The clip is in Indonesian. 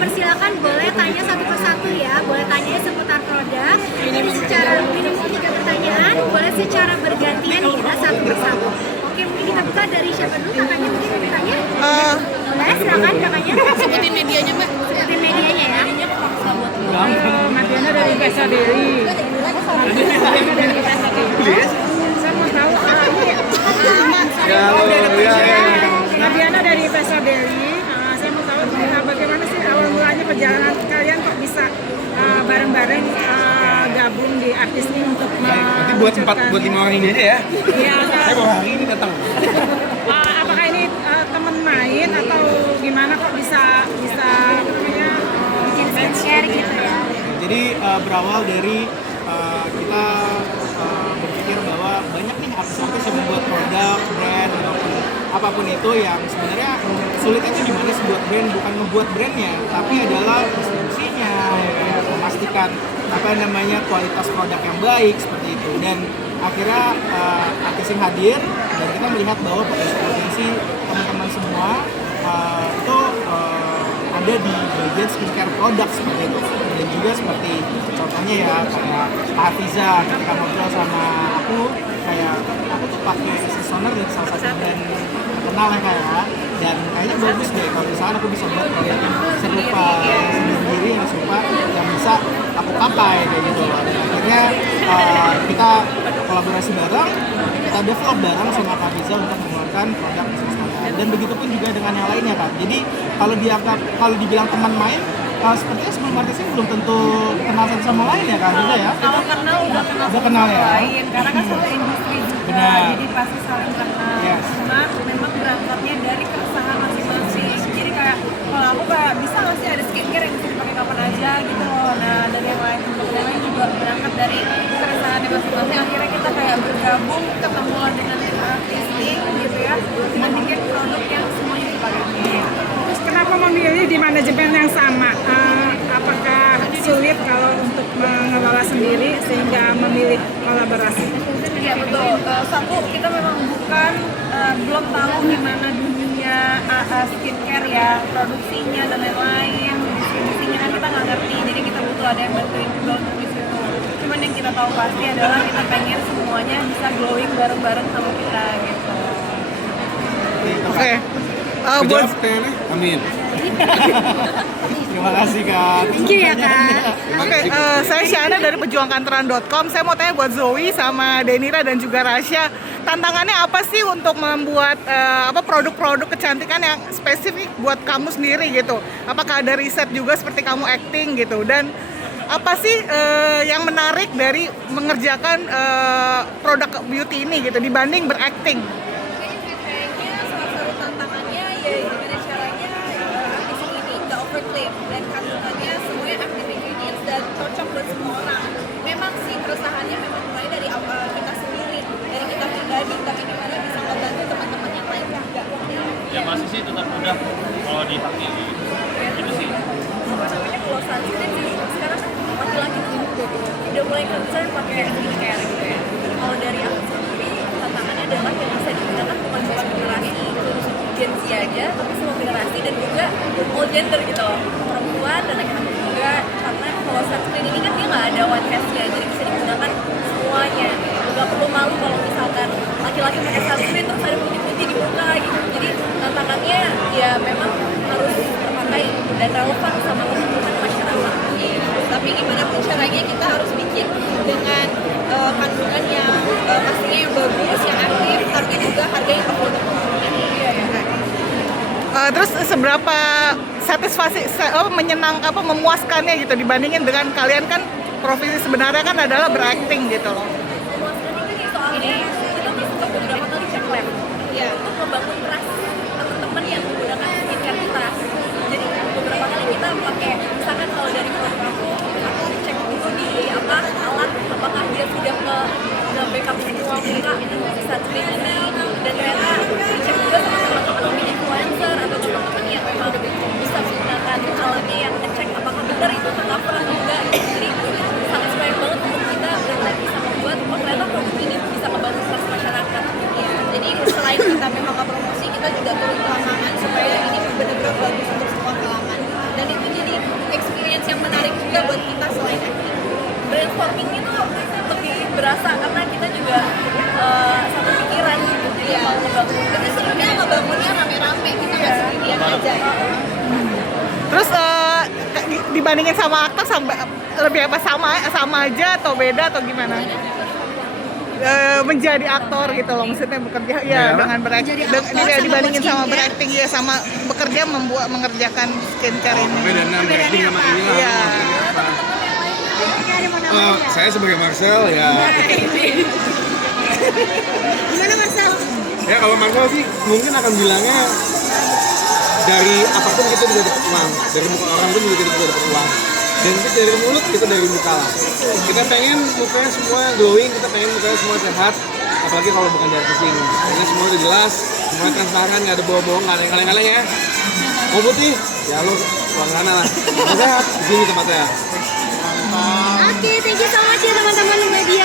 dipersilakan boleh tanya satu persatu ya, boleh tanya seputar produk. Jadi secara minimum 3 pertanyaan, boleh secara bergantian ya satu persatu. Oke, mungkin kita buka dari siapa dulu, kakaknya mungkin mau bertanya? Boleh, silakan kakaknya. Sebutin medianya, Mbak. Sebutin medianya ya. Madiana dari Pesa Deli. Saya mau tahu Madiana dari Pesa Deli. Saya mau tahu bagaimana sih awal mulanya perjalanan kalian kok bisa bareng-bareng gabung di artis ini untuk Nanti buat 5 orang ini aja ya. Iya. Saya baru hari ini datang. Apakah ini teman main atau gimana kok bisa namanya Share gitu ya. Jadi berawal dari kita berpikir bahwa banyak nih artis-artis yang membuat produk, brand, ataupun apapun itu yang sebenarnya sulitnya itu di mana sih buat brand, bukan membuat brandnya, tapi adalah distribusinya, ya, memastikan apa namanya kualitas produk yang baik seperti itu. Dan akhirnya artis yang hadir dan kita melihat bahwa potensi teman-teman semua itu ada di bagian skincare produk seperti itu. Dan juga seperti contohnya ya kayak Kak Hafiza ketika ngobrol sama aku, kayak aku tuh pakai seasoner dari salah satu brand terkenal ya kayak, dan kayaknya bagus deh kalau misalnya aku bisa buat produk yang serupa sendiri yang serupa yang bisa aku pakai kayak gitu loh. Dan akhirnya kita kolaborasi bareng, kita develop bareng sama Kak Hafiza untuk mengeluarkan produk dan begitu pun juga dengan yang lainnya kan. Jadi kalau dibilang teman main, sepertinya sebelum artis ini belum tentu kenal satu sama lain ya kan juga ya. Kalau kenal udah kenal ya. lain, karena kan satu industri juga, Benar. jadi pasti saling kenal. Yes. Cuma memang berangkatnya dari keresahan masing-masing. Jadi kayak kalau aku kayak bisa nggak sih ada skincare yang bisa dipakai kapan aja gitu loh. Nah dari yang lain juga berangkat dari keresahan masing-masing. Akhirnya kita kayak bergabung, ketemu dengan artis gitu ya, dengan bikin produk yang semuanya dipakai. Terus kenapa memilih di manajemen yang sama? Apakah sulit kalau untuk mengelola sendiri sehingga memilih kolaborasi? Iya betul. Satu kita memang bukan belum tahu gimana dunia skincare ya, produksinya dan lain-lain, distribusinya kan kita nggak ngerti. Jadi kita butuh ada yang bantuin juga untuk di situ. Cuman yang kita tahu pasti adalah kita pengen semuanya bisa glowing bareng-bareng sama kita gitu. Oke. Buat amin. Terima kasih Kak. Thank you ya Kak. Oke, saya Syana dari pejuangkanteran.com. Saya mau tanya buat Zoe sama Denira dan juga Rasya, tantangannya apa sih untuk membuat produk-produk kecantikan yang spesifik buat kamu sendiri gitu? Apakah ada riset juga seperti kamu acting gitu? Dan apa sih yang menarik dari mengerjakan produk beauty ini gitu dibanding berakting? Kayaknya salah satu tantangannya ya gimana caranya artis ini nggak overclaim dan kandungannya semuanya active ingredients dan cocok buat semua orang. Memang sih keresahannya memang mulai dari kita sendiri, dari kita pribadi, tapi gimana bisa membantu teman-teman yang lain juga. Ya pasti sih tetap mudah kalau dipakai gitu sih. Apa namanya kalau sunscreen sih sekarang kan laki-laki udah mulai concern pakai skincare gitu ya. Kalau dari aku sendiri tantangannya adalah yang bisa digunakan bukan cuma generasi Gen Z aja, tapi semua generasi dan juga all gender gitu loh, perempuan dan laki-laki juga. Karena kalau sunscreen ini kan dia nggak ada one face-nya, jadi bisa digunakan semuanya. Nggak perlu malu kalau misalkan laki-laki pakai sunscreen terus ada putih-putih di muka gitu. Jadi tantangannya ya memang harus terpakai dan relevan sama kebutuhan masyarakat. Tapi gimana pun caranya kita harus bikin dengan kandungan yang pastinya yang bagus, yang aktif, tapi juga harga yang affordable. Terus seberapa satisfasi, menyenang, memuaskannya gitu dibandingin dengan kalian kan profesi sebenarnya kan adalah berakting gitu loh. Memuaskannya kan soalnya kita bisa beberapa kali cek lab ya untuk membangun trust teman-teman yang menggunakan skincare kita. Jadi beberapa kali kita pakai, misalkan kalau dari produk aku cek dulu di alat apakah dia sudah ke backup semua muka sunscreen ini, dan ternyata dicek juga sama teman-teman influencer atau teman-teman yang memang bisa menggunakan alatnya yang ngecek apakah benar itu tercover atau enggak. Jadi sangat sesuai banget untuk kita benar-benar bisa membuat ternyata produk ini bisa membangun trust masyarakat ya. Jadi selain kita memang promosi, kita juga turun ke lapangan supaya ini benar-benar bagus untuk semua kalangan, dan itu jadi berasa karena kita juga satu pikiran gitu. Jadi mau ngebangun. Karena sebenarnya ngebangunnya rame-rame, kita nggak sendirian aja. Terus dibandingin sama aktor sampai lebih apa sama aja atau beda atau gimana? Menjadi aktor gitu loh, maksudnya bekerja ya dengan berakting dibandingin sama berakting ya, sama bekerja mengerjakan skincare ini. Bedanya acting sama ini lah. Iya. Saya sebagai Marcel ya. Gimana Marcel? Ya kalau Marcel sih mungkin akan bilangnya dari apapun kita juga dapat uang, dari muka orang pun juga kita dapat uang. Dan itu dari mulut, kita dari muka lah. Kita pengen mukanya semua glowing, kita pengen mukanya semua sehat. Apalagi kalau bukan dari pusing. Karena semua udah jelas, semua transparan, nggak ada bohong-bohong, nggak ada yang kaleng-kaleng ya. Mau putih, ya lo uang sana lah. Mau sehat, di sini tempatnya. Oke, thank you so much ya teman-teman media.